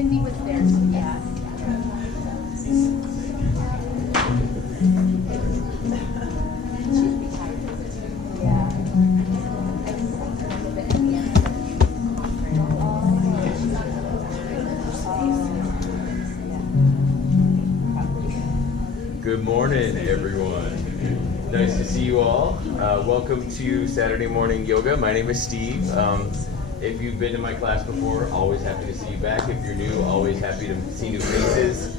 Cindy was there, so yeah. Good morning, everyone. Nice to see you all. Welcome to Saturday Morning Yoga. My name is Steve. If you've been to my class before, always happy to see you back. If you're new, always happy to see new faces.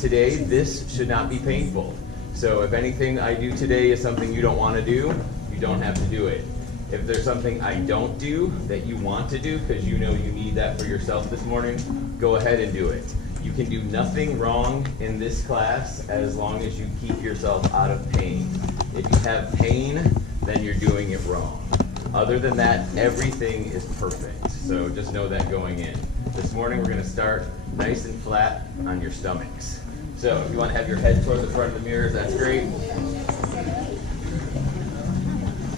Today, this should not be painful. So if anything I do today is something you don't want to do, you don't have to do it. If there's something I don't do that you want to do because you know you need that for yourself this morning, go ahead and do it. You can do nothing wrong in this class as long as you keep yourself out of pain. If you have pain, then you're doing it wrong. Other than that, everything is perfect. So just know that going in. This morning we're going to start nice and flat on your stomachs. So if you want to have your head toward the front of the mirrors, that's great.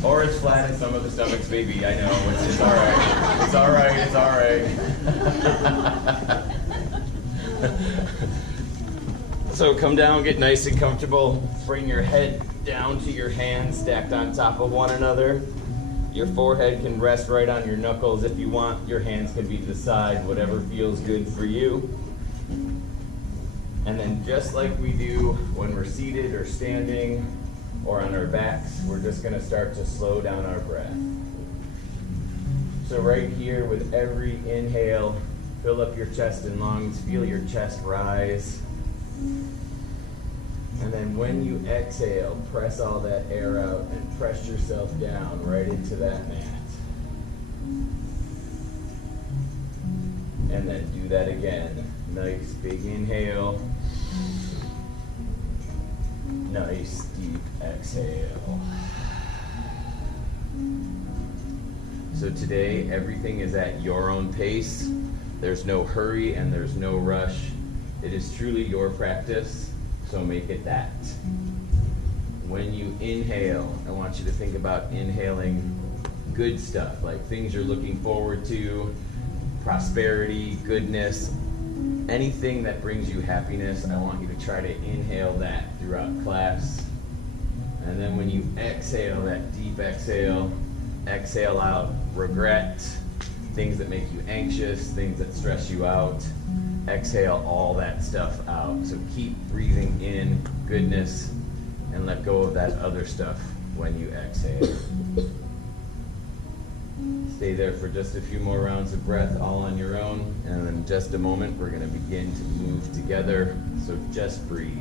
Or it's flat in some of the stomachs, baby. I know, it's all right. It's all right, it's all right. So come down, get nice and comfortable. Bring your head down to your hands stacked on top of one another. Your forehead can rest right on your knuckles if you want. Your hands can be to the side, whatever feels good for you. And then just like we do when we're seated or standing or on our backs, we're just going to start to slow down our breath. So right here with every inhale, fill up your chest and lungs, feel your chest rise. And then when you exhale, press all that air out and press yourself down right into that mat. And then do that again. Nice big inhale. Nice deep exhale. So today, everything is at your own pace. There's no hurry and there's no rush. It is truly your practice, so make it that. When you inhale, I want you to think about inhaling good stuff, like things you're looking forward to, prosperity, goodness, anything that brings you happiness. I want you to try to inhale that throughout class. And then when you exhale, that deep exhale, exhale out regret, things that make you anxious, things that stress you out. Exhale all that stuff out. So keep breathing in goodness and let go of that other stuff when you exhale. Stay there for just a few more rounds of breath, all on your own. And in just a moment, we're going to begin to move together. So just breathe.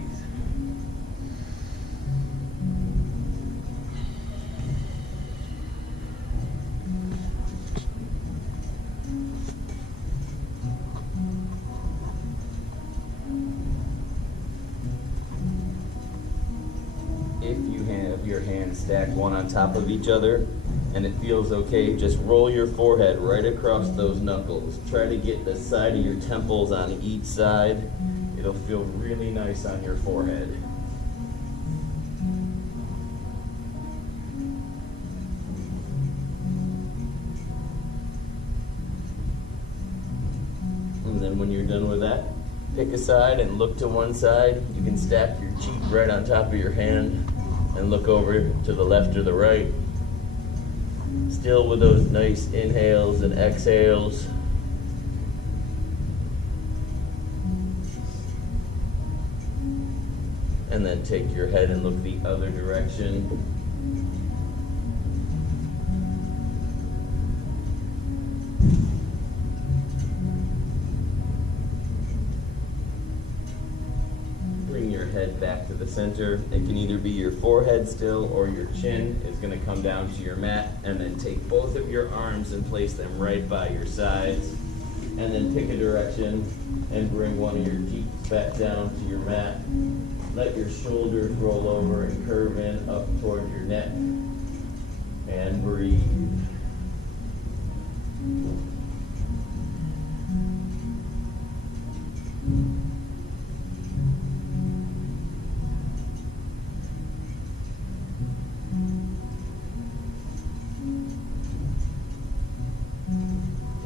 Your hands stacked one on top of each other and it feels okay, just roll your forehead right across those knuckles. Try to get the side of your temples on each side. It'll feel really nice on your forehead. And then when you're done with that, pick a side and look to one side. You can stack your cheek right on top of your hand and look over to the left or the right. Still with those nice inhales and exhales. And then take your head and look the other direction. Head back to the center. It can either be your forehead still or your chin is going to come down to your mat, and then take both of your arms and place them right by your sides, and then pick a direction and bring one of your cheeks back down to your mat. Let your shoulders roll over and curve in up toward your neck, and breathe.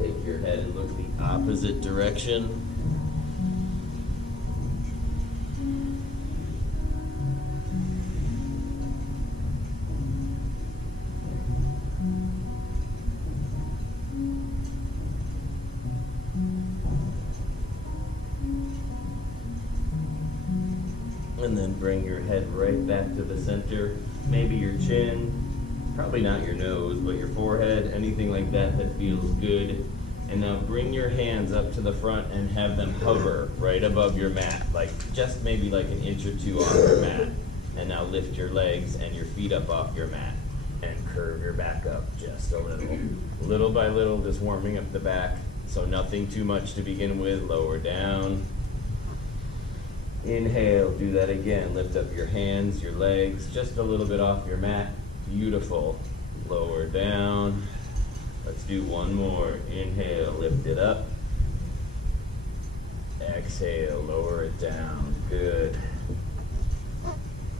Take your head and look the opposite direction. And then bring your head right back to the center. Maybe your chin, probably not your nose, but your forehead, anything like that that feels good. And now bring your hands up to the front and have them hover right above your mat, like just maybe like an inch or two off your mat. And now lift your legs and your feet up off your mat and curve your back up just a little. Little by little, just warming up the back. So nothing too much to begin with. Lower down. Inhale, do that again. Lift up your hands, your legs, just a little bit off your mat. Beautiful. Lower down. Let's do one more. Inhale, lift it up. Exhale, lower it down. Good.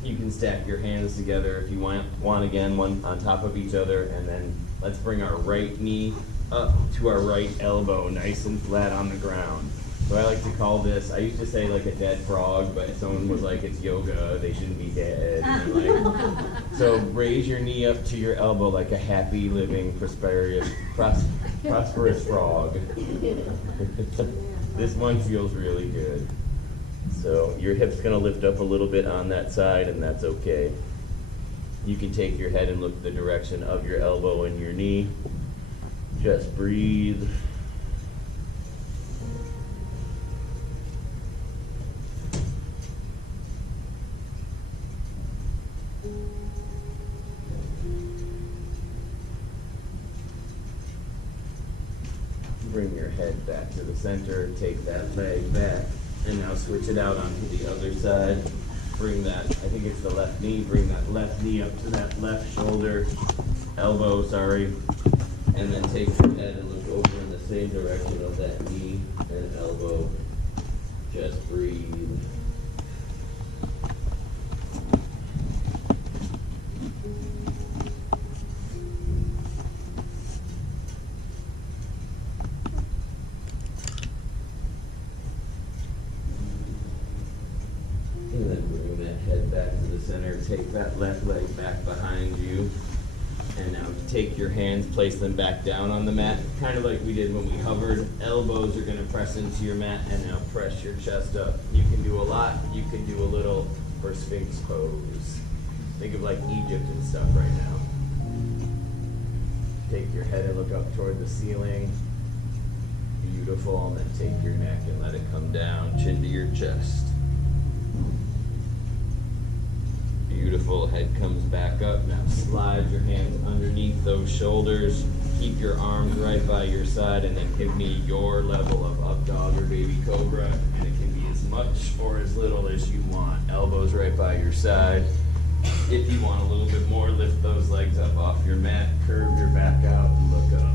You can stack your hands together if you want again, one on top of each other, and then let's bring our right knee up to our right elbow, nice and flat on the ground. So I like to call this, I used to say like a dead frog, but someone was like, it's yoga, they shouldn't be dead. And like, so raise your knee up to your elbow like a happy, living, prosperous frog. This one feels really good. So your hip's gonna lift up a little bit on that side, and that's okay. You can take your head and look the direction of your elbow and your knee. Just breathe. Bring your head back to the center, take that leg back, and now switch it out onto the other side. Bring that, I think it's the left knee, bring that left knee up to that left shoulder, elbow, sorry, and then take your head and look over in the same direction of that knee and elbow. Just breathe. And then bring that head back to the center. Take that left leg back behind you. And now take your hands, place them back down on the mat, kind of like we did when we hovered. Elbows are going to press into your mat, and now press your chest up. You can do a lot, you can do a little for Sphinx pose. Think of like Egypt and stuff right now. Take your head and look up toward the ceiling. Beautiful, and then take your neck and let it come down, chin to your chest. Beautiful, head comes back up. Now slide your hands underneath those shoulders. Keep your arms right by your side, and then give me your level of up dog or baby cobra. And it can be as much or as little as you want. Elbows right by your side. If you want a little bit more, lift those legs up off your mat, curve your back out, and look up.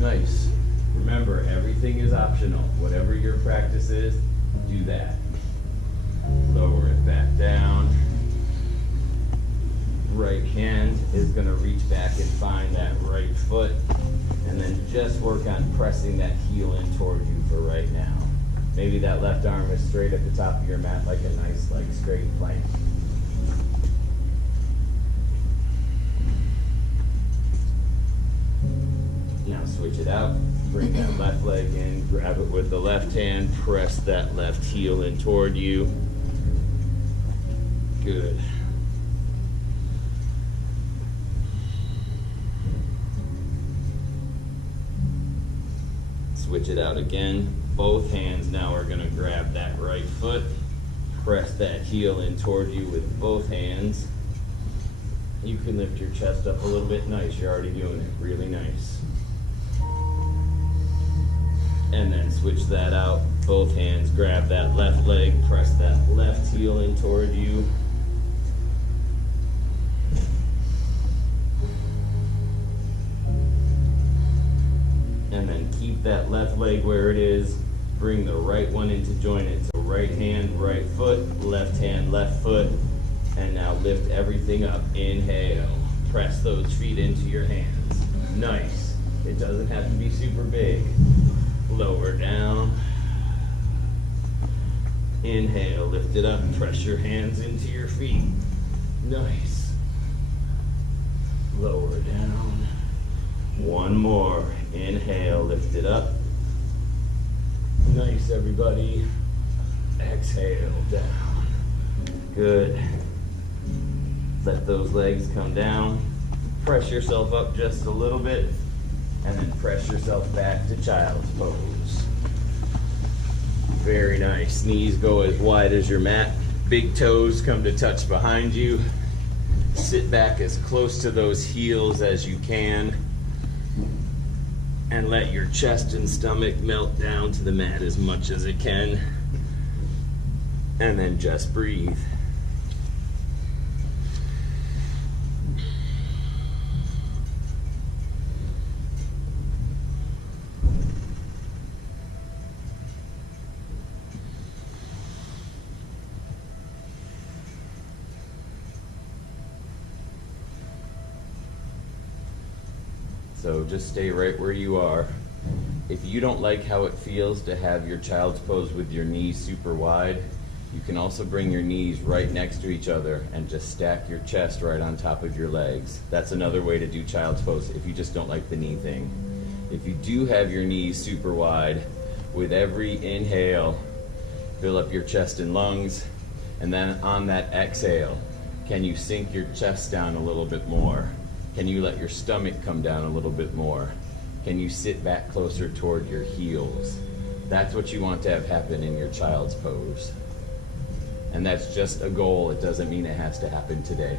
Nice. Remember, everything is optional. Whatever your practice is, do that. Lower it back down. Right hand is going to reach back and find that right foot. And then just work on pressing that heel in toward you for right now. Maybe that left arm is straight at the top of your mat like a nice, like straight plank. Now switch it out. Bring that left leg in, grab it with the left hand, press that left heel in toward you. Good. Switch it out again. Both hands now are going to grab that right foot. Press that heel in toward you with both hands. You can lift your chest up a little bit. Nice. You're already doing it. Really nice. And then switch that out. Both hands grab that left leg. Press that left heel in toward you. And then keep that left leg where it is. Bring the right one in to join it. So right hand, right foot, left hand, left foot. And now lift everything up. Inhale. Press those feet into your hands. Nice. It doesn't have to be super big. Lower down. Inhale. Lift it up. Press your hands into your feet. Nice. Lower down. One more. Inhale, lift it up. Nice, everybody. Exhale, down. Good. Let those legs come down. Press yourself up just a little bit, and then press yourself back to child's pose. Very nice. Knees go as wide as your mat. Big toes come to touch behind you. Sit back as close to those heels as you can. And let your chest and stomach melt down to the mat as much as it can. And then just breathe. So just stay right where you are. If you don't like how it feels to have your child's pose with your knees super wide, you can also bring your knees right next to each other and just stack your chest right on top of your legs. That's another way to do child's pose if you just don't like the knee thing. If you do have your knees super wide, with every inhale, fill up your chest and lungs, and then on that exhale, can you sink your chest down a little bit more? Can you let your stomach come down a little bit more? Can you sit back closer toward your heels? That's what you want to have happen in your child's pose. And that's just a goal. It doesn't mean it has to happen today.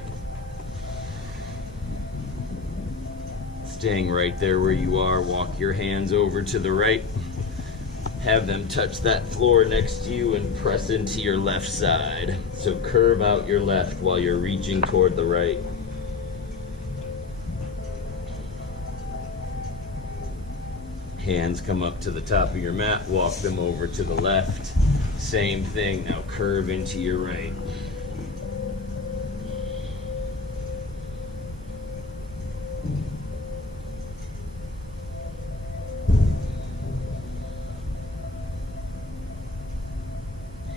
Staying right there where you are, walk your hands over to the right. Have them touch that floor next to you and press into your left side. So curve out your left while you're reaching toward the right. Hands come up to the top of your mat, walk them over to the left. Same thing, now curve into your right.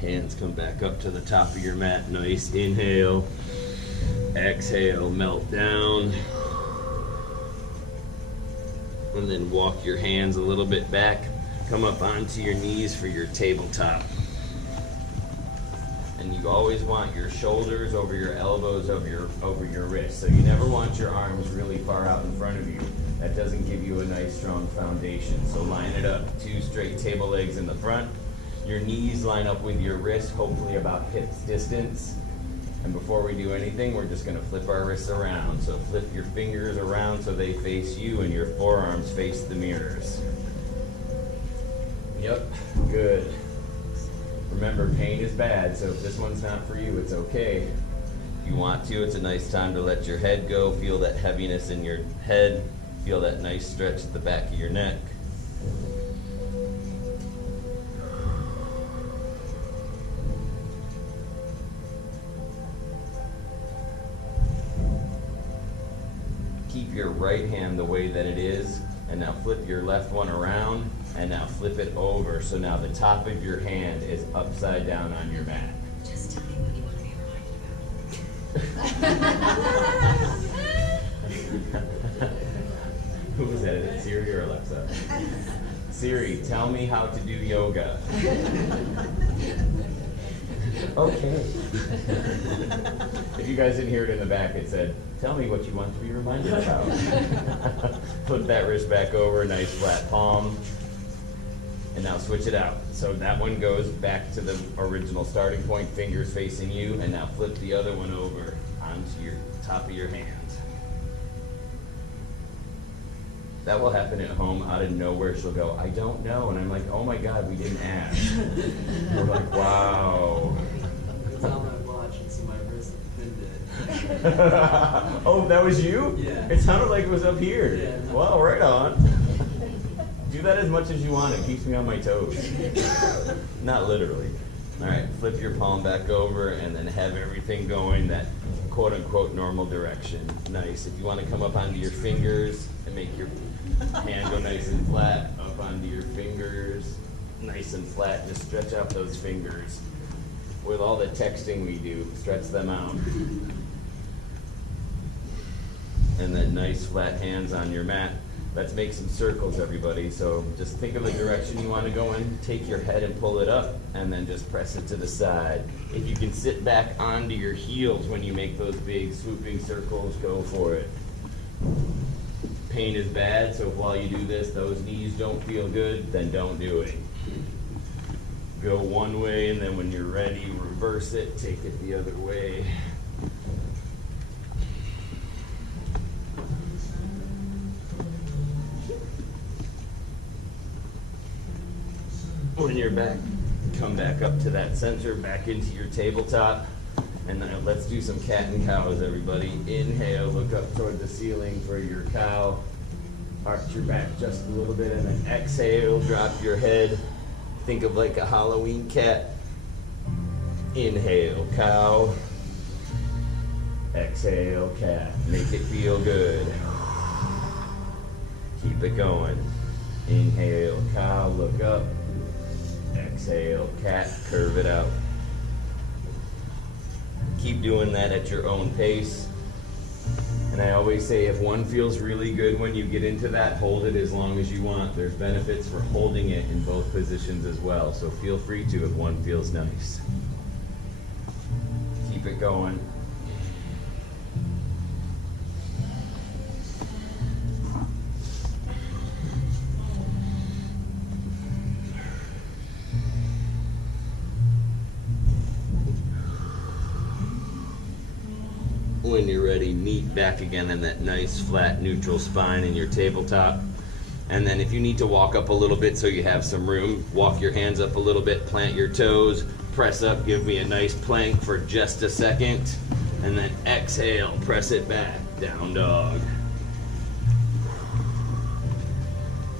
Hands come back up to the top of your mat. Nice inhale. Exhale, melt down. And then walk your hands a little bit back. Come up onto your knees for your tabletop. And you always want your shoulders over your elbows, over your wrists. So you never want your arms really far out in front of you. That doesn't give you a nice strong foundation. So line it up. 2 straight table legs in the front. Your knees line up with your wrists, hopefully about hips distance. And before we do anything, we're just gonna flip our wrists around. So flip your fingers around so they face you and your forearms face the mirrors. Yep, good. Remember, pain is bad, so if this one's not for you, it's okay. If you want to, it's a nice time to let your head go. Feel that heaviness in your head. Feel that nice stretch at the back of your neck. Keep your right hand the way that it is, and now flip your left one around, and now flip it over. So now the top of your hand is upside down on your mat. Just tell me what you want to be reminded about. Who was that? Is it Siri or Alexa? Siri, tell me how to do yoga. Okay. If you guys didn't hear it in the back, it said, tell me what you want to be reminded about. Flip that wrist back over, nice flat palm. And now switch it out. So that one goes back to the original starting point, fingers facing you, and now flip the other one over onto your top of your hand. That will happen at home. Out of nowhere, she'll go, I don't know. And I'm like, oh my God, we didn't ask. We're like, wow. It's on my watch, and so my wrist pinned it. Oh, that was you? Yeah. It sounded like it was up here. Yeah, no. Well, right on. Do that as much as you want. It keeps me on my toes. Not literally. All right, flip your palm back over and then have everything going that quote-unquote normal direction. Nice. If you want to come up onto your fingers and make your hand go nice and flat, up onto your fingers, nice and flat. Just stretch out those fingers. With all the texting we do, stretch them out. And then nice flat hands on your mat. Let's make some circles, everybody. So just think of the direction you want to go in, take your head and pull it up, and then just press it to the side. If you can sit back onto your heels when you make those big swooping circles, go for it. Pain is bad, so if while you do this, those knees don't feel good, then don't do it. Go one way, and then when you're ready, reverse it, take it the other way. When you're back, come back up to that center, back into your tabletop. And then let's do some cat and cows, everybody. Inhale, look up toward the ceiling for your cow. Arch your back just a little bit, and then exhale, drop your head. Think of like a Halloween cat. Inhale, cow. Exhale, cat. Make it feel good. Keep it going. Inhale, cow, look up. Exhale, cat, curve it out. Keep doing that at your own pace. And I always say if one feels really good when you get into that, hold it as long as you want. There's benefits for holding it in both positions as well. So feel free to if one feels nice. Keep it going. When you're ready, meet back again in that nice flat neutral spine in your tabletop. And then if you need to walk up a little bit so you have some room, walk your hands up a little bit, plant your toes, press up, give me a nice plank for just a second, and then exhale, press it back, down dog.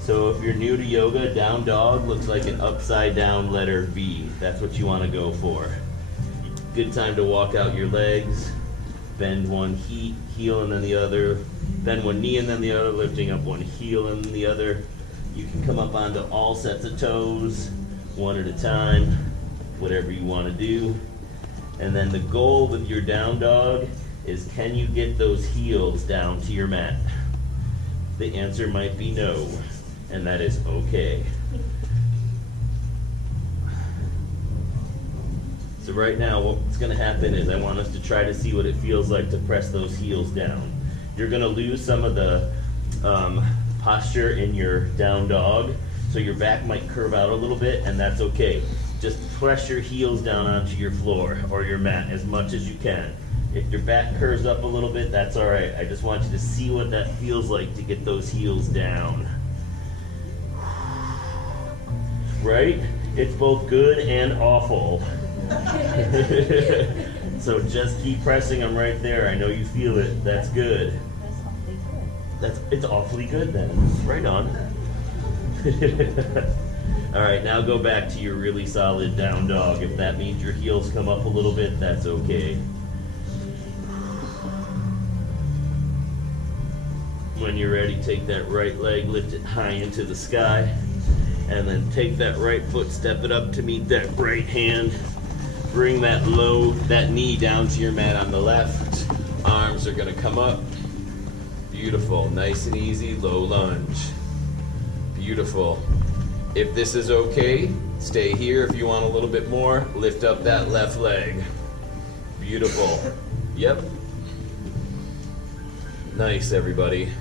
So if you're new to yoga, down dog looks like an upside down letter V. That's what you want to go for. Good time to walk out your legs. Bend one heel and then the other, bend one knee and then the other, lifting up one heel and the other. You can come up onto all sets of toes, one at a time, whatever you want to do. And then the goal with your down dog is, can you get those heels down to your mat? The answer might be no, and that is okay. So right now, what's going to happen is I want us to try to see what it feels like to press those heels down. You're going to lose some of the posture in your down dog, so your back might curve out a little bit, and that's okay. Just press your heels down onto your floor or your mat as much as you can. If your back curves up a little bit, that's all right. I just want you to see what that feels like to get those heels down. Right? It's both good and awful. So just keep pressing them right there. I know you feel it. That's good. It's awfully good then. Right on. All right, now go back to your really solid down dog. If that means your heels come up a little bit, that's okay. When you're ready, take that right leg, lift it high into the sky, and then take that right foot, step it up to meet that right hand. Bring that knee down to your mat on the left. Arms are gonna come up. Beautiful, nice and easy, low lunge. Beautiful. If this is okay, stay here. If you want a little bit more, lift up that left leg. Beautiful. Yep. Nice, everybody.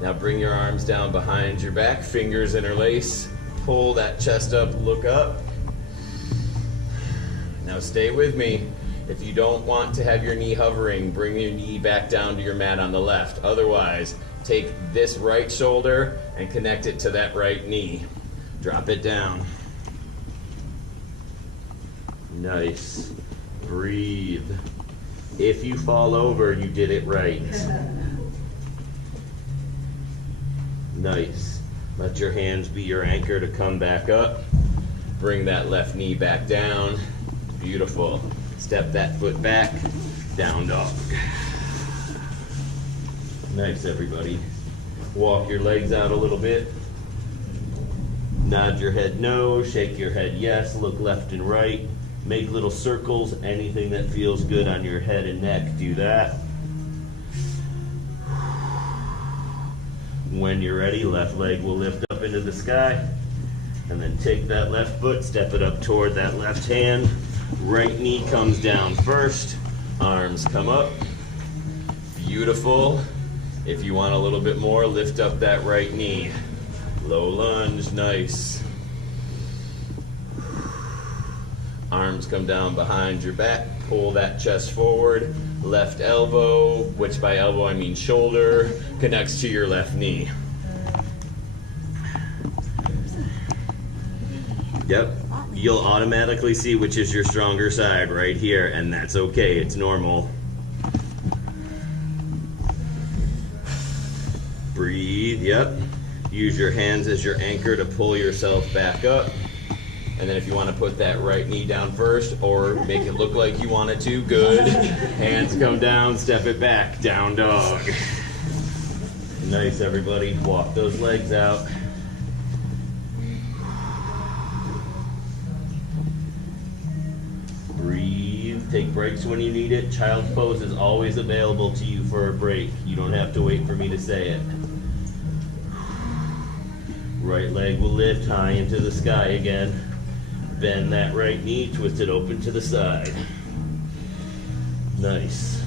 Now bring your arms down behind your back, fingers interlace. Pull that chest up, look up. Now stay with me. If you don't want to have your knee hovering, bring your knee back down to your mat on the left. Otherwise, take this right shoulder and connect it to that right knee. Drop it down. Nice. Breathe. If you fall over, you did it right. Nice. Let your hands be your anchor to come back up. Bring that left knee back down. Beautiful. Step that foot back. Down dog. Nice, everybody. Walk your legs out a little bit. Nod your head no, shake your head yes, look left and right. Make little circles, anything that feels good on your head and neck, do that. When you're ready, left leg will lift up into the sky. And then take that left foot, step it up toward that left hand. Right knee comes down first. Arms come up. Beautiful. If you want a little bit more, lift up that right knee. Low lunge, nice. Arms come down behind your back. Pull that chest forward. Left elbow, which by elbow I mean shoulder, connects to your left knee. Yep, you'll automatically see which is your stronger side right here, and that's okay, it's normal. Breathe, yep. Use your hands as your anchor to pull yourself back up. And then if you want to put that right knee down first, or make it look like you want it to, good. Hands come down, step it back, down dog. Nice, everybody. Walk those legs out. Breathe, take breaks when you need it. Child's pose is always available to you for a break. You don't have to wait for me to say it. Right leg will lift high into the sky again. Bend that right knee, twist it open to the side. Nice.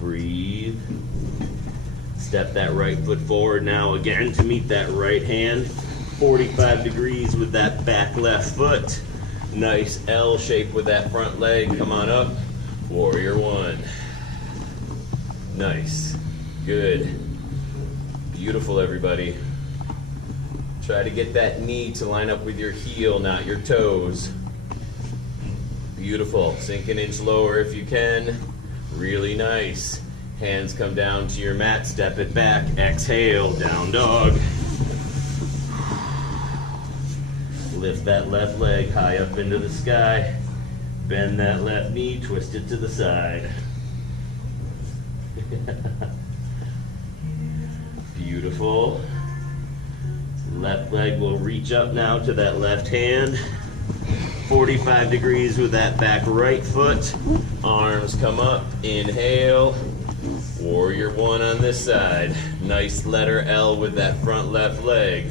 Breathe. Step that right foot forward now again to meet that right hand. 45 degrees with that back left foot. Nice L shape with that front leg. Come on up. Warrior one. Nice. Good. Beautiful, everybody. Try to get that knee to line up with your heel, not your toes. Beautiful. Sink an inch lower if you can. Really nice. Hands come down to your mat. Step it back. Exhale. Down dog. Lift that left leg high up into the sky. Bend that left knee. Twist it to the side. Beautiful. Left leg will reach up now to that left hand. 45 degrees with that back right foot. Arms come up. Inhale. Warrior one on this side. Nice letter L with that front left leg.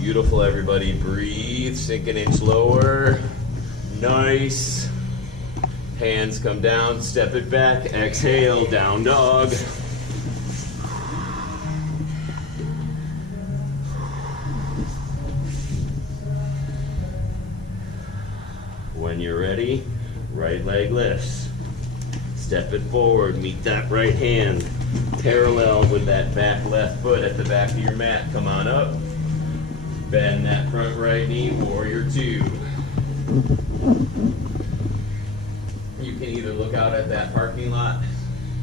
Beautiful, everybody. Breathe. Sink an inch lower. Nice. Hands come down. Step it back. Exhale. Down dog. When you're ready, right leg lifts. Step it forward, meet that right hand. Parallel with that back left foot at the back of your mat. Come on up. Bend that front right knee, warrior two. You can either look out at that parking lot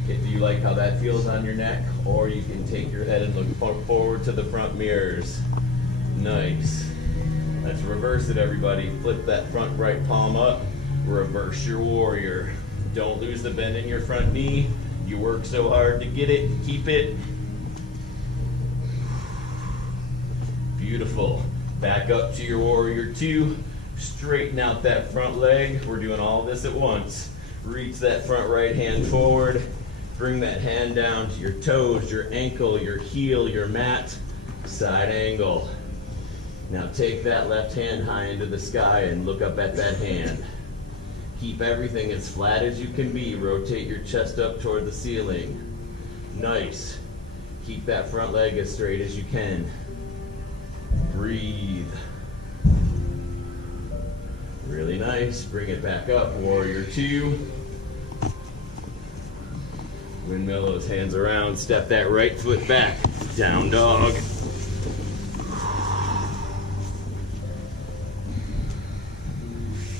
if you like how that feels on your neck, or you can take your head and look forward to the front mirrors. Nice. Let's reverse it, everybody. Flip that front right palm up. Reverse your warrior. Don't lose the bend in your front knee. You work so hard to get it. Keep it. Beautiful. Back up to your warrior two. Straighten out that front leg. We're doing all this at once. Reach that front right hand forward. Bring that hand down to your toes, your ankle, your heel, your mat. Side angle. Now take that left hand high into the sky and look up at that hand. Keep everything as flat as you can be. Rotate your chest up toward the ceiling. Nice. Keep that front leg as straight as you can. Breathe. Really nice. Bring it back up. Warrior two. Windmill those hands around. Step that right foot back. Down dog.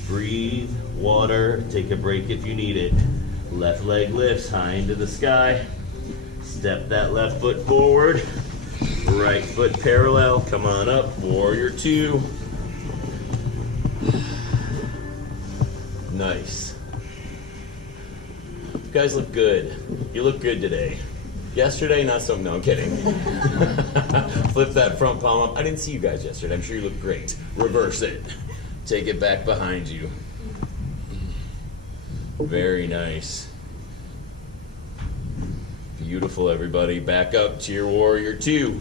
Breathe, water, take a break if you need it. Left leg lifts high into the sky. Step that left foot forward. Right foot parallel, come on up, warrior two. Nice. You guys look good. You look good today. Yesterday, not so, no, I'm kidding. Flip that front palm up. I didn't see you guys yesterday. I'm sure you look great. Reverse it. Take it back behind you. Very nice. Beautiful, everybody. Back up to your warrior two.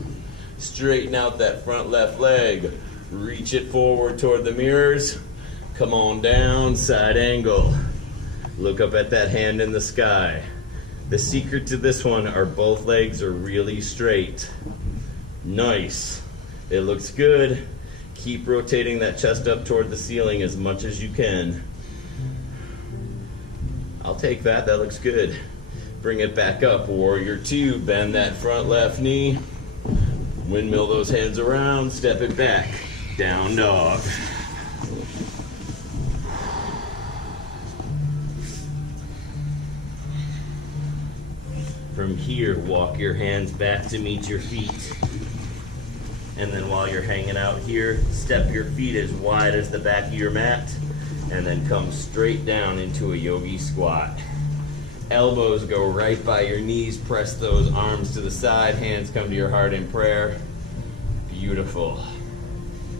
Straighten out that front left leg. Reach it forward toward the mirrors. Come on down, side angle. Look up at that hand in the sky. The secret to this one are both legs are really straight. Nice. It looks good. Keep rotating that chest up toward the ceiling as much as you can. I'll take that. That looks good. Bring it back up. Warrior two. Bend that front left knee. Windmill those hands around. Step it back. Down dog. From here, walk your hands back to meet your feet. And then while you're hanging out here, step your feet as wide as the back of your mat, and then come straight down into a yogi squat. Elbows go right by your knees, press those arms to the side, hands come to your heart in prayer. Beautiful.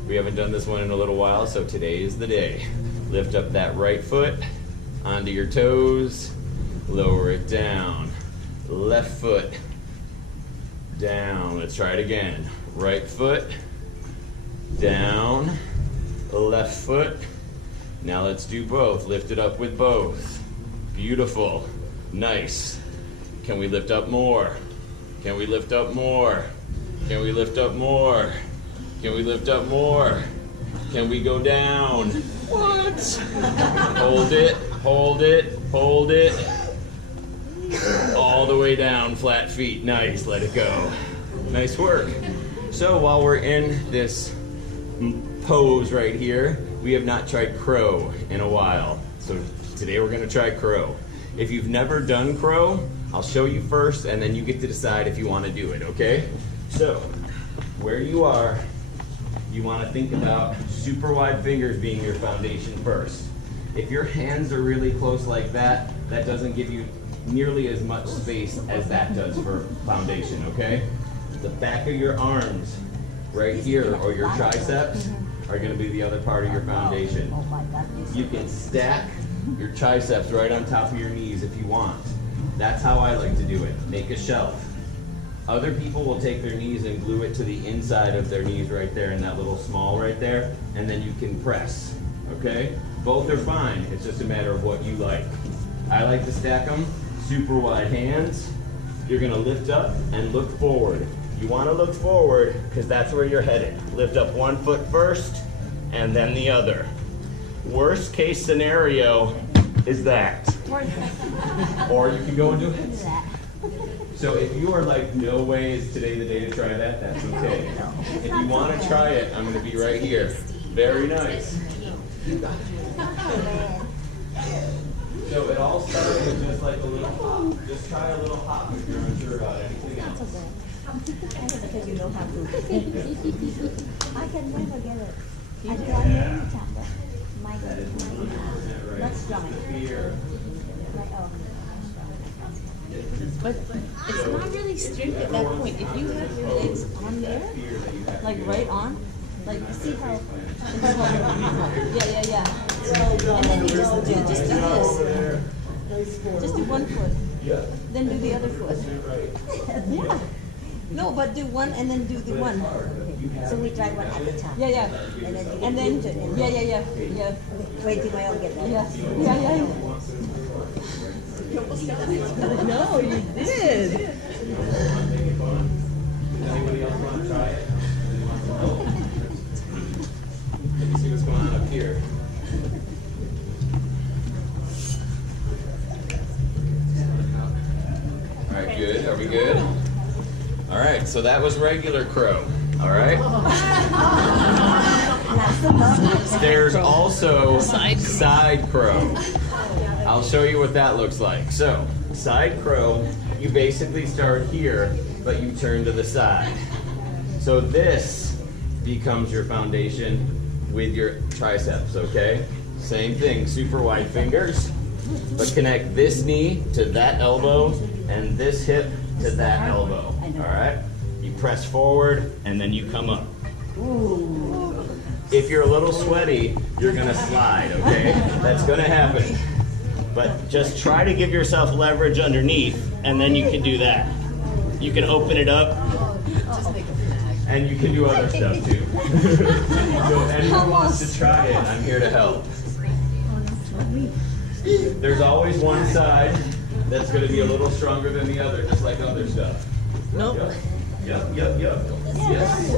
We haven't done this one in a little while, so today is the day. Lift up that right foot onto your toes, lower it down. Left foot down. Let's try it again. Right foot down, left foot. Now let's do both. Lift it up with both. Beautiful. Nice. Can we lift up more? Can we lift up more? Can we lift up more? Can we lift up more? Can we go down? What? Hold it, hold it, hold it. All the way down, flat feet. Nice, let it go. Nice work. So while we're in this pose right here, we have not tried crow in a while. So today we're gonna try crow. If you've never done crow, I'll show you first and then you get to decide if you wanna do it, okay? So, where you are, you wanna think about super wide fingers being your foundation first. If your hands are really close like that, that doesn't give you nearly as much space as that does for foundation, okay? The back of your arms right here or your triceps are gonna be the other part of your foundation. You can stack your triceps right on top of your knees if you want. That's how I like to do it. Make a shelf. Other people will take their knees and glue it to the inside of their knees right there in that little small right there, and then you can press, okay? Both are fine, it's just a matter of what you like. I like to stack them. Super wide hands. You're gonna lift up and look forward. You wanna look forward because that's where you're headed. Lift up one foot first and then the other. Worst case scenario is that. Or you can go into it. So if you are like, no way is today the day to try that, that's okay. If you wanna try it, I'm gonna be right here. Very nice. So it all started with just like a little hop. Just try a little hop if you're unsure about anything else. Because you know how to. I can never get it. I try many times, but my let's try. But it's not really strict at that point. If you have your legs on there, like right on, like you see how, yeah. And then you just do this. Just do one foot. Then do the other foot. Yeah. No, but do one and then do the one. So we try one at a time. Yeah. And then Yeah. wait till I all get that. Yeah. No, you did. Anybody else want to try it? Let me see what's going on up here. All right, good. Are we good? All right, so that was regular crow. All right. There's also side crow. I'll show you what that looks like. So, side crow, you basically start here, but you turn to the side. So this becomes your foundation with your triceps, okay? Same thing, super wide fingers, but connect this knee to that elbow and this hip to that elbow, all right? You press forward and then you come up. If you're a little sweaty, you're gonna slide, okay? That's gonna happen. But just try to give yourself leverage underneath, and then you can do that. You can open it up. And you can do other stuff too. So if anyone wants to try it, I'm here to help. There's always one side that's going to be a little stronger than the other, just like other stuff. Nope. Yep. Yes.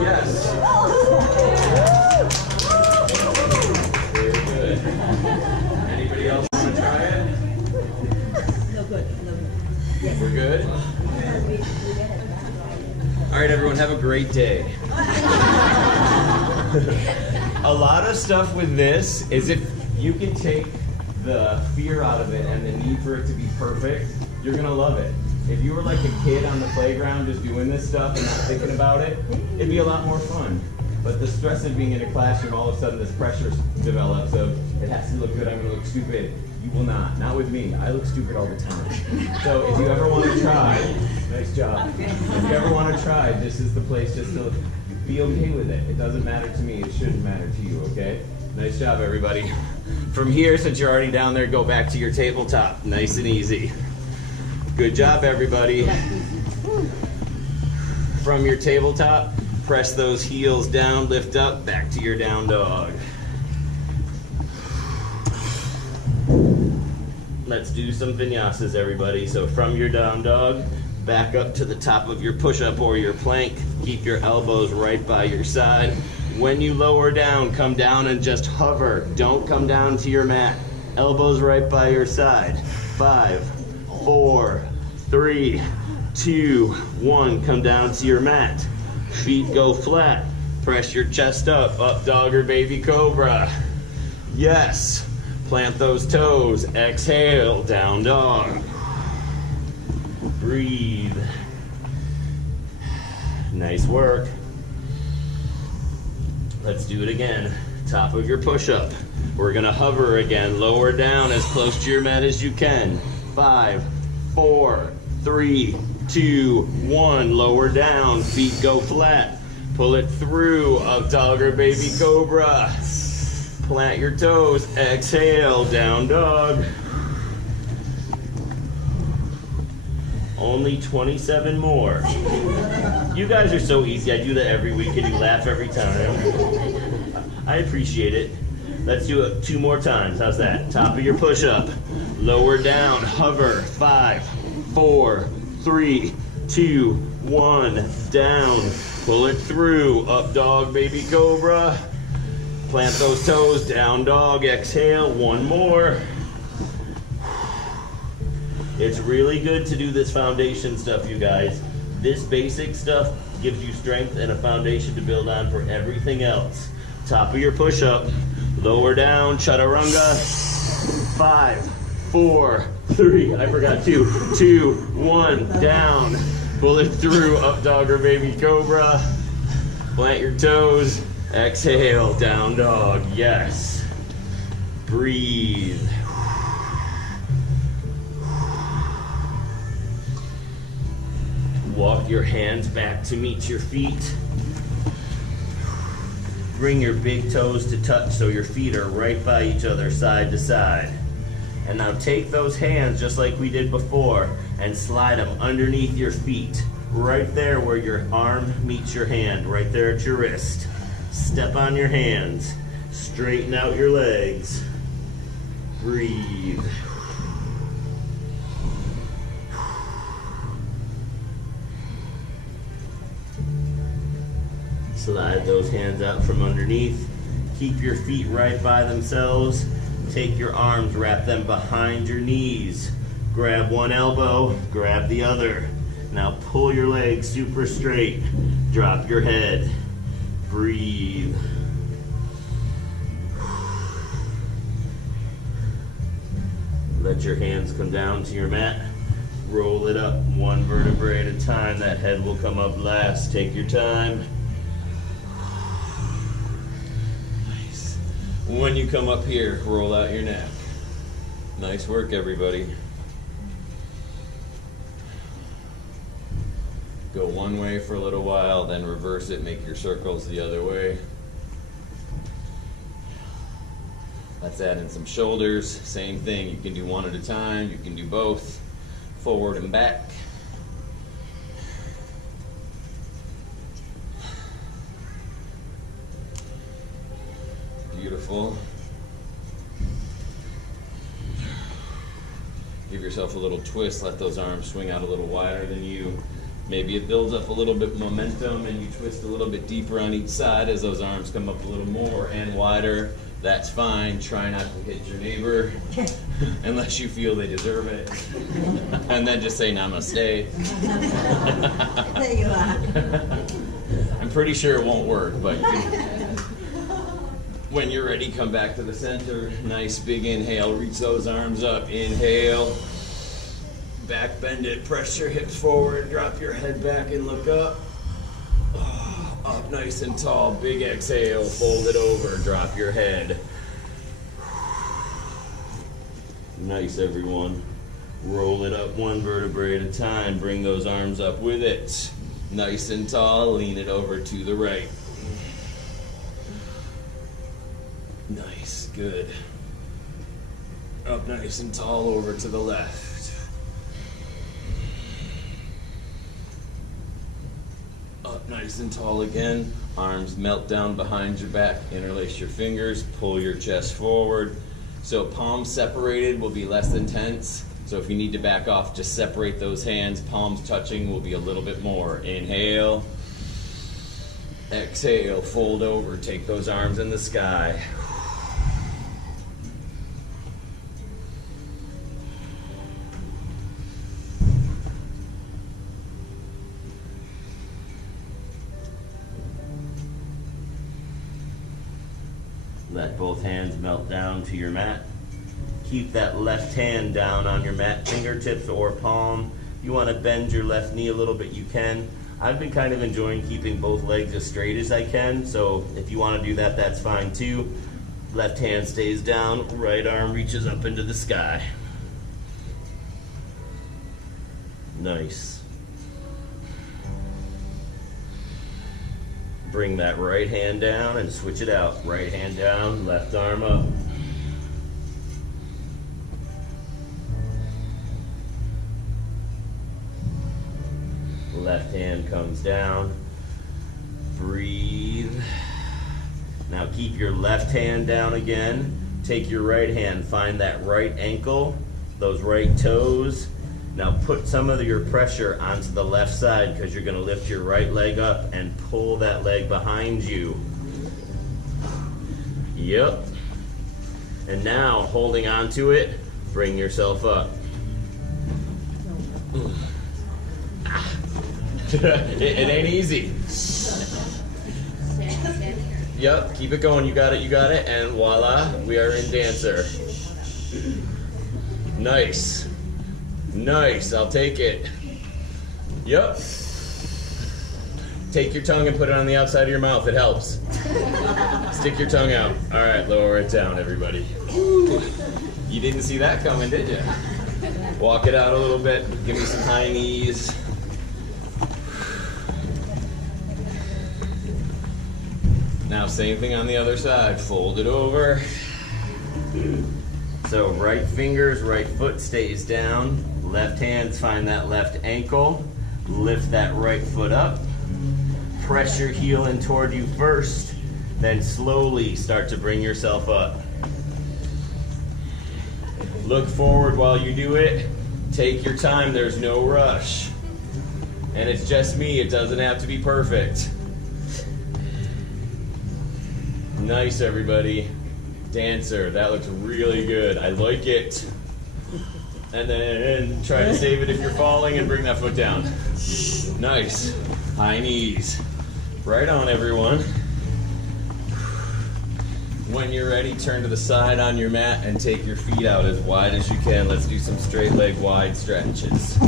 Yes. Very good. Anybody else want to try it? No good. We're good? All right, everyone, have a great day. A lot of stuff with this is if you can take the fear out of it and the need for it to be perfect, you're gonna love it. If you were like a kid on the playground just doing this stuff and not thinking about it, it'd be a lot more fun. But the stress of being in a classroom, all of a sudden this pressure develops of, it has to look good, I'm gonna look stupid. You will not with me. I look stupid all the time. So if you ever want to try, nice job. If you ever want to try, this is the place just to be okay with it. It doesn't matter to me, it shouldn't matter to you, okay? Nice job, everybody. From here, since you're already down there, go back to your tabletop. Nice and easy. Good job, everybody. From your tabletop, press those heels down, lift up, back to your down dog. Let's do some vinyasas, everybody. So from your down dog, back up to the top of your push-up or your plank. Keep your elbows right by your side. When you lower down, come down and just hover. Don't come down to your mat. Elbows right by your side. 5, 4, 3, 2, 1. Come down to your mat. Feet go flat. Press your chest up dog or baby cobra. Yes. Plant those toes. Exhale, down dog. Breathe. Nice work. Let's do it again. Top of your push-up. We're gonna hover again. Lower down as close to your mat as you can. 5, 4, 3, 2, 1. Lower down. Feet go flat. Pull it through. Up dog or baby cobra. Plant your toes. Exhale, down dog. Only 27 more. You guys are so easy. I do that every week and you laugh every time. I appreciate it. Let's do it 2 more times. How's that? Top of your push-up. Lower down. Hover. 5, 4, 3, 2, 1. Down. Pull it through. Up dog, baby cobra. Plant those toes, down dog, exhale, 1 more. It's really good to do this foundation stuff, you guys. This basic stuff gives you strength and a foundation to build on for everything else. Top of your push-up, lower down, chaturanga. 5, 4, 3, I forgot 2, 2, 1, down. Pull it through, up dog or baby cobra. Plant your toes. Exhale, down dog, yes. Breathe. Walk your hands back to meet your feet. Bring your big toes to touch so your feet are right by each other, side to side. And now take those hands just like we did before and slide them underneath your feet. Right there where your arm meets your hand, right there at your wrist. Step on your hands, straighten out your legs, breathe. Slide those hands out from underneath. Keep your feet right by themselves. Take your arms, wrap them behind your knees. Grab one elbow, grab the other. Now pull your legs super straight. Drop your head. Breathe. Let your hands come down to your mat. Roll it up 1 vertebrae at a time. That head will come up last. Take your time. Nice. When you come up here, roll out your neck. Nice work, everybody. Go one way for a little while, then reverse it, make your circles the other way. Let's add in some shoulders. Same thing. You can do one at a time. You can do both. Forward and back. Beautiful. Give yourself a little twist. Let those arms swing out a little wider than you. Maybe it builds up a little bit momentum and you twist a little bit deeper on each side as those arms come up a little more and wider. That's fine. Try not to hit your neighbor unless you feel they deserve it. And then just say namaste. There you are. I'm pretty sure it won't work, but when you're ready, come back to the center. Nice big inhale. Reach those arms up. Inhale. Back bend it. Press your hips forward. Drop your head back and look up. Up nice and tall, big exhale, fold it over, drop your head. Nice, everyone. Roll it up one vertebrae at a time, bring those arms up with it. Nice and tall, lean it over to the right. Nice, good. Up nice and tall, over to the left. Up nice and tall again. Arms melt down behind your back. Interlace your fingers. Pull your chest forward. So palms separated will be less intense. So if you need to back off, just separate those hands. Palms touching will be a little bit more. Inhale. Exhale. Fold over. Take those arms in the sky. Let both hands melt down to your mat. Keep that left hand down on your mat, fingertips or palm. If you want to bend your left knee a little bit, you can. I've been kind of enjoying keeping both legs as straight as I can, so if you want to do that, that's fine too. Left hand stays down, right arm reaches up into the sky. Nice. Bring that right hand down and switch it out. Right hand down, left arm up. Left hand comes down. Breathe. Now keep your left hand down again. Take your right hand, find that right ankle, those right toes. Now put some of your pressure onto the left side because you're going to lift your right leg up and pull that leg behind you. Yep. And now, holding on to it, bring yourself up. It ain't easy. Yep, keep it going. You got it, and voila, we are in dancer. Nice. Nice, I'll take it. Yep. Take your tongue and put it on the outside of your mouth, it helps. Stick your tongue out. All right, lower it down, everybody. Ooh. You didn't see that coming, did you? Walk it out a little bit, give me some high knees. Now, same thing on the other side, fold it over. So right fingers, right foot stays down. Left hands find that left ankle. Lift that right foot up. Press your heel in toward you first. Then slowly start to bring yourself up. Look forward while you do it. Take your time, there's no rush. And it's just me, it doesn't have to be perfect. Nice, everybody. Dancer, that looks really good. I like it. And then try to save it if you're falling and bring that foot down. Nice. High knees. Right on, everyone. When you're ready, turn to the side on your mat and take your feet out as wide as you can. Let's do some straight leg wide stretches.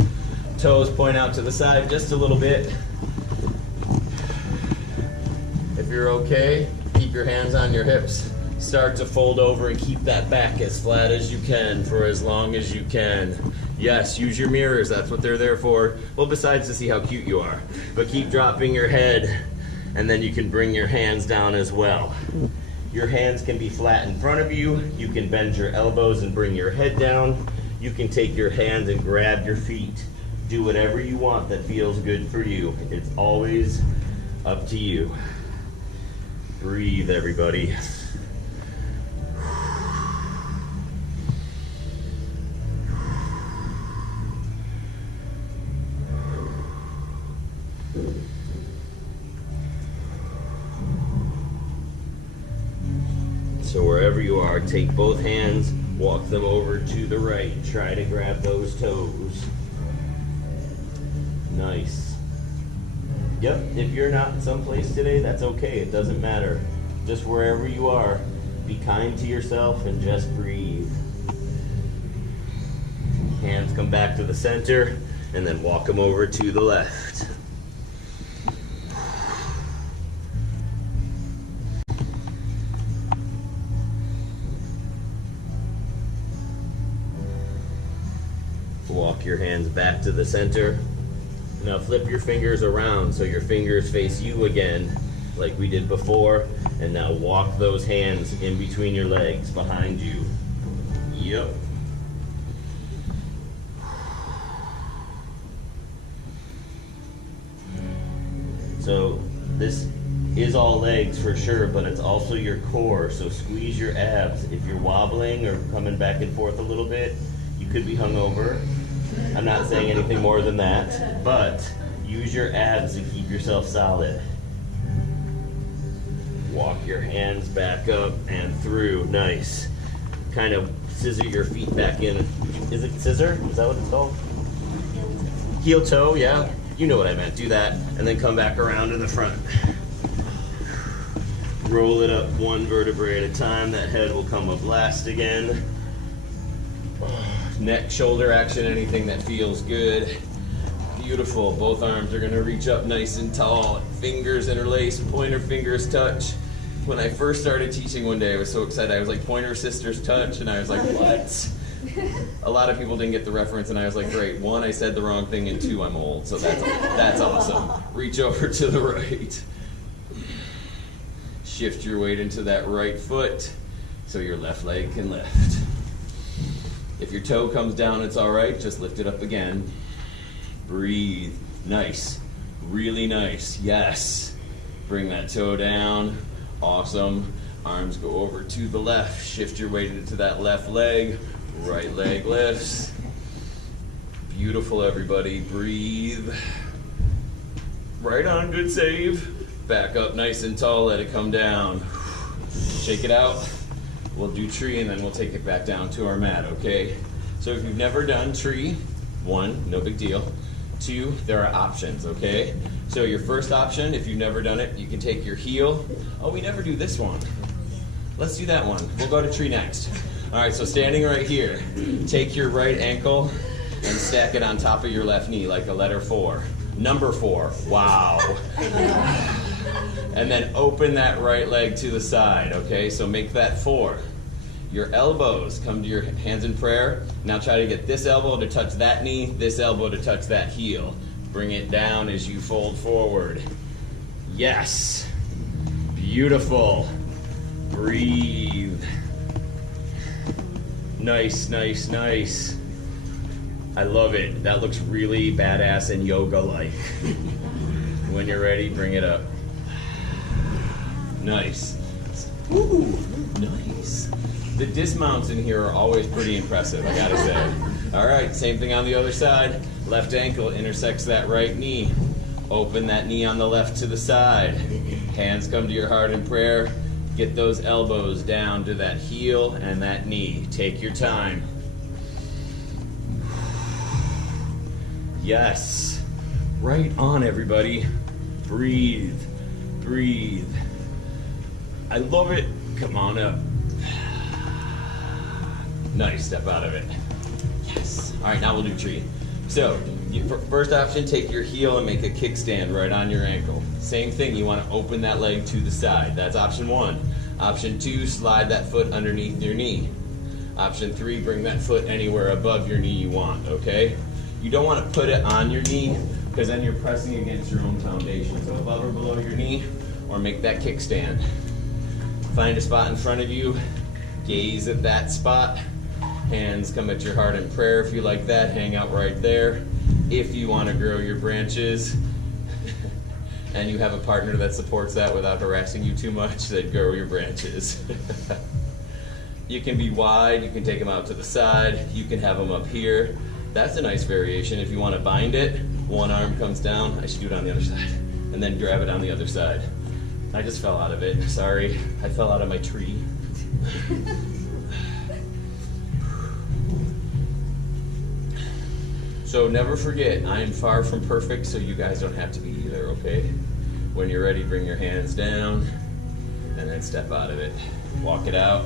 Toes point out to the side just a little bit. If you're okay, keep your hands on your hips. Start to fold over and keep that back as flat as you can for as long as you can. Yes, use your mirrors, that's what they're there for. Well, besides to see how cute you are. But keep dropping your head, and then you can bring your hands down as well. Your hands can be flat in front of you. You can bend your elbows and bring your head down. You can take your hands and grab your feet. Do whatever you want that feels good for you. It's always up to you. Breathe, everybody. So wherever you are, take both hands, walk them over to the right. Try to grab those toes. Nice. Yep, if you're not someplace today, that's okay. It doesn't matter. Just wherever you are, be kind to yourself and just breathe. Hands come back to the center, and then walk them over to the left. Walk your hands back to the center. Now flip your fingers around so your fingers face you again, like we did before. And now walk those hands in between your legs, behind you. Yep. So this is all legs for sure, but it's also your core. So squeeze your abs. If you're wobbling or coming back and forth a little bit, you could be hungover. I'm not saying anything more than that, but use your abs to keep yourself solid. Walk your hands back up and through. Nice. Kind of scissor your feet back in. Is it scissor? Is that what it's called? Heel toe, yeah. You know what I meant. Do that, and then come back around to the front. Roll it up one vertebrae at a time. That head will come up last again. Neck, shoulder action, anything that feels good. Beautiful. Both arms are going to reach up nice and tall. Fingers interlace, pointer fingers touch. When I first started teaching one day, I was so excited. I was like, pointer sisters touch, and I was like, what? A lot of people didn't get the reference, and I was like, great. One, I said the wrong thing, and two, I'm old, so that's awesome. Reach over to the right. Shift your weight into that right foot so your left leg can lift. If your toe comes down, it's all right. Just lift it up again. Breathe. Nice. Really nice. Yes. Bring that toe down. Awesome. Arms go over to the left. Shift your weight into that left leg. Right leg lifts. Beautiful, everybody. Breathe. Right on. Good save. Back up nice and tall. Let it come down. Shake it out. We'll do tree and then we'll take it back down to our mat, okay? So if you've never done tree, 1, no big deal. 2, there are options, okay? So your first option, if you've never done it, you can take your heel. Oh, we never do this one. Let's do that one. We'll go to tree next. All right, so standing right here, take your right ankle and stack it on top of your left knee like a letter 4. Number 4, wow. And then open that right leg to the side, okay? So make that 4. Your elbows come to your hands in prayer. Now try to get this elbow to touch that knee, this elbow to touch that heel. Bring it down as you fold forward. Yes. Beautiful. Breathe. Nice, nice, nice. I love it. That looks really badass and yoga-like. When you're ready, bring it up. Nice. Ooh, nice. The dismounts in here are always pretty impressive, I gotta say. All right, same thing on the other side. Left ankle intersects that right knee. Open that knee on the left to the side. Hands come to your heart in prayer. Get those elbows down to that heel and that knee. Take your time. Yes. Right on, everybody. Breathe. Breathe. I love it. Come on up. Nice, step out of it. Yes. All right, now we'll do tree. So, first option, take your heel and make a kickstand right on your ankle. Same thing, you want to open that leg to the side. That's option 1. Option 2, slide that foot underneath your knee. Option 3, bring that foot anywhere above your knee you want, okay? You don't want to put it on your knee because then you're pressing against your own foundation. So above or below your knee, or make that kickstand. Find a spot in front of you, gaze at that spot. Hands come at your heart in prayer if you like that, hang out right there. If you want to grow your branches and you have a partner that supports that without harassing you too much, then grow your branches. You can be wide, you can take them out to the side, you can have them up here. That's a nice variation. If you want to bind it, one arm comes down, I should do it on the other side, and then grab it on the other side. I just fell out of it, sorry. I fell out of my tree. So never forget, I am far from perfect, so you guys don't have to be either, okay? When you're ready, bring your hands down, and then step out of it. Walk it out.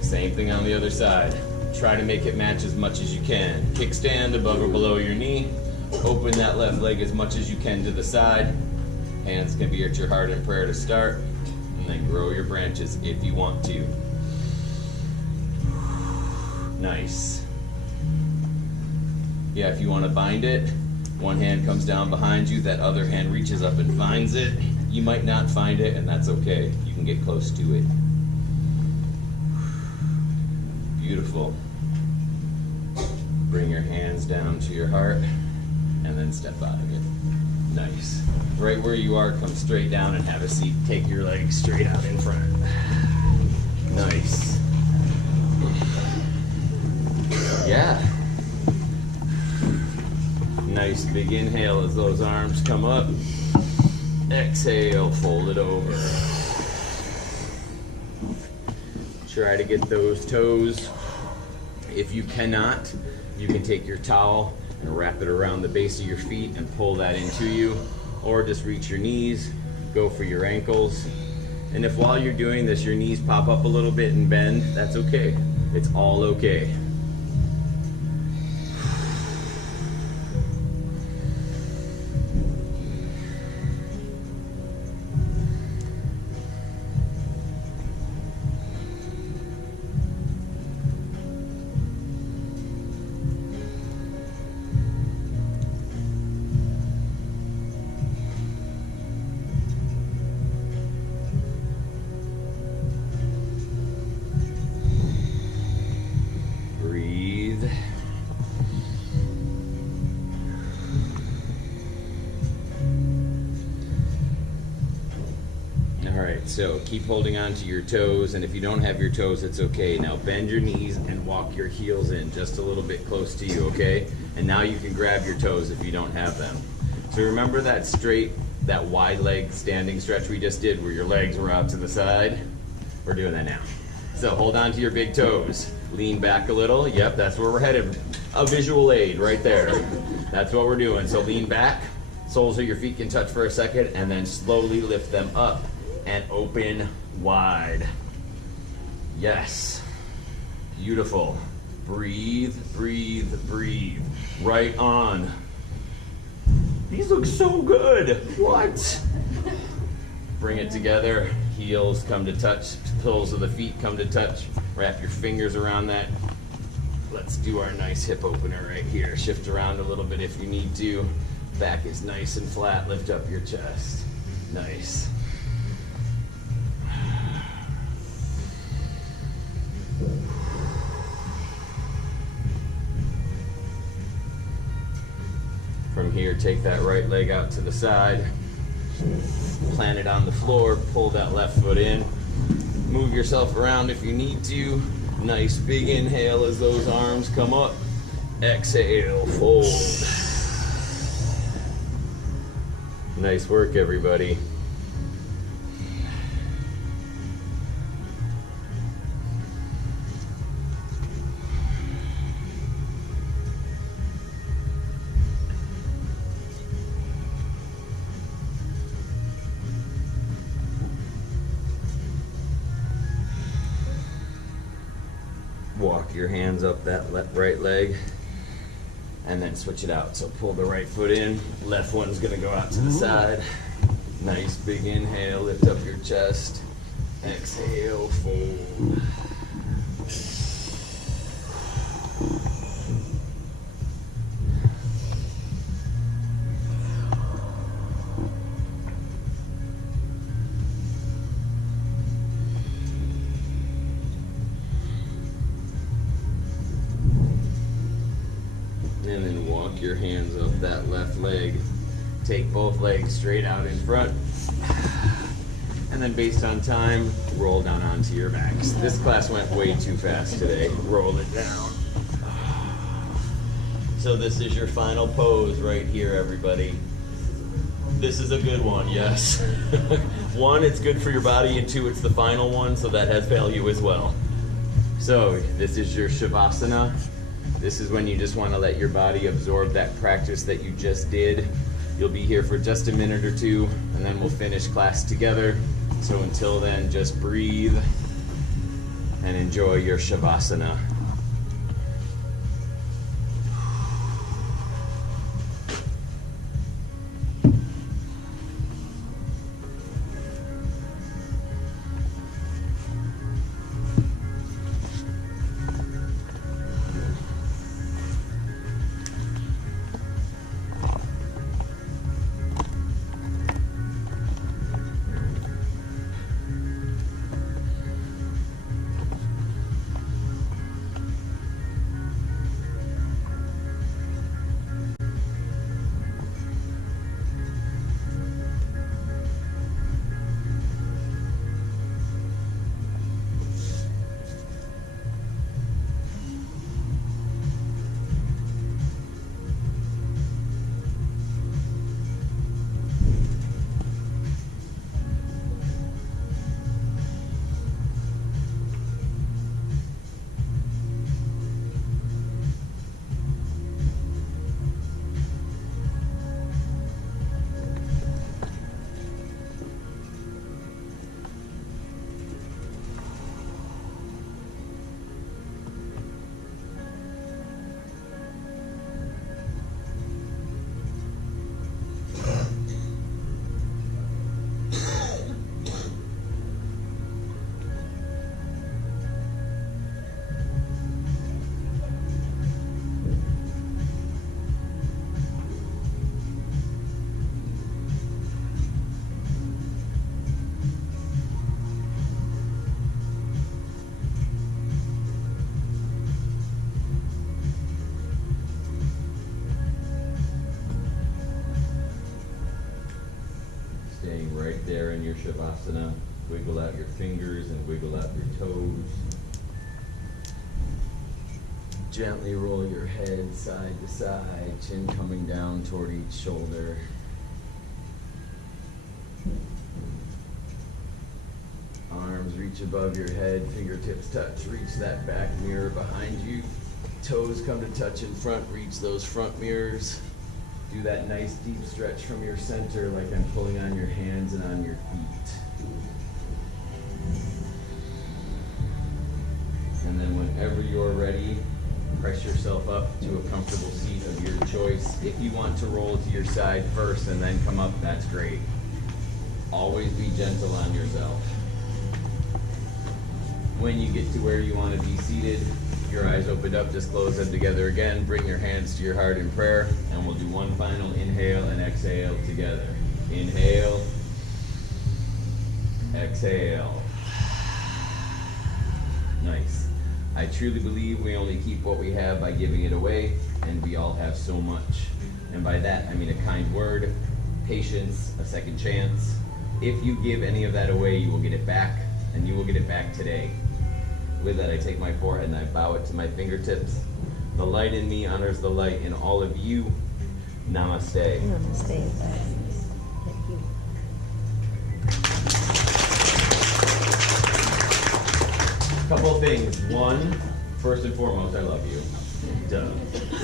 Same thing on the other side. Try to make it match as much as you can. Kickstand above or below your knee. Open that left leg as much as you can to the side. Hands can be at your heart in prayer to start, and then grow your branches if you want to. Nice. Yeah, if you want to bind it, one hand comes down behind you, that other hand reaches up and finds it. You might not find it, and that's okay. You can get close to it. Beautiful. Bring your hands down to your heart, and then step out of it. Nice. Right where you are, come straight down and have a seat. Take your legs straight out in front. Nice. Yeah. Nice big inhale as those arms come up. Exhale, fold it over. Try to get those toes. If you cannot, you can take your towel and wrap it around the base of your feet and pull that into you, or just reach your knees, go for your ankles. And if while you're doing this your knees pop up a little bit and bend, that's okay. It's all okay. So keep holding on to your toes, and if you don't have your toes, it's okay. Now bend your knees and walk your heels in just a little bit close to you, okay? And now you can grab your toes if you don't have them. So remember that straight, that wide leg standing stretch we just did where your legs were out to the side? We're doing that now. So hold on to your big toes. Lean back a little. Yep, that's where we're headed. A visual aid right there. That's what we're doing. So lean back. Soles of your feet can touch for a second, and then slowly lift them up and open wide. Yes. Beautiful. Breathe, breathe, breathe. Right on. These look so good. What? Bring it together. Heels come to touch. Soles of the feet come to touch. Wrap your fingers around that. Let's do our nice hip opener right here. Shift around a little bit if you need to. Back is nice and flat. Lift up your chest. Nice. From here, take that right leg out to the side, plant it on the floor, pull that left foot in, move yourself around if you need to. Nice big inhale as those arms come up. Exhale, fold. Nice work, everybody. Walk your hands up that right leg and then switch it out. So pull the right foot in, left one's gonna go out to the side. Nice big inhale, lift up your chest. Exhale, fold. And then walk your hands up that left leg. Take both legs straight out in front. And then based on time, roll down onto your backs. This class went way too fast today. Roll it down. So this is your final pose right here, everybody. This is a good one, yes. One, it's good for your body, and two, it's the final one, so that has value as well. So this is your Shavasana. This is when you just want to let your body absorb that practice that you just did. You'll be here for just a minute or two, and then we'll finish class together. So until then, just breathe and enjoy your Shavasana. Staying right there in your Shavasana. Wiggle out your fingers and wiggle out your toes. Gently roll your head side to side, chin coming down toward each shoulder. Arms reach above your head, fingertips touch, reach that back mirror behind you. Toes come to touch in front, reach those front mirrors. Do that nice deep stretch from your center like I'm pulling on your hands and on your feet. And then whenever you're ready, press yourself up to a comfortable seat of your choice. If you want to roll to your side first and then come up, that's great. Always be gentle on yourself. When you get to where you want to be seated, your eyes opened up, just close them together again. Bring your hands to your heart in prayer, and we'll do one final inhale and exhale together. Inhale, exhale. Nice. I truly believe we only keep what we have by giving it away, and we all have so much. And by that, I mean a kind word, patience, a second chance. If you give any of that away, you will get it back, and you will get it back today. With that, I take my forehead and I bow it to my fingertips. The light in me honors the light in all of you. Namaste. Namaste. Thank you. Couple of things. One, first and foremost, I love you. Duh.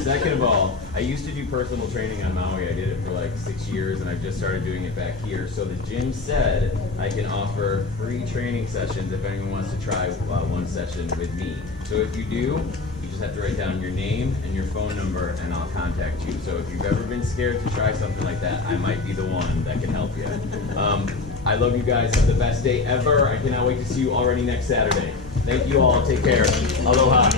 Second of all, I used to do personal training on Maui. I did it for like 6 years, and I've just started doing it back here. So the gym said I can offer free training sessions if anyone wants to try one session with me. So if you do, you just have to write down your name and your phone number, and I'll contact you. So if you've ever been scared to try something like that, I might be the one that can help you. I love you guys. Have the best day ever. I cannot wait to see you already next Saturday. Thank you all. Take care. Aloha.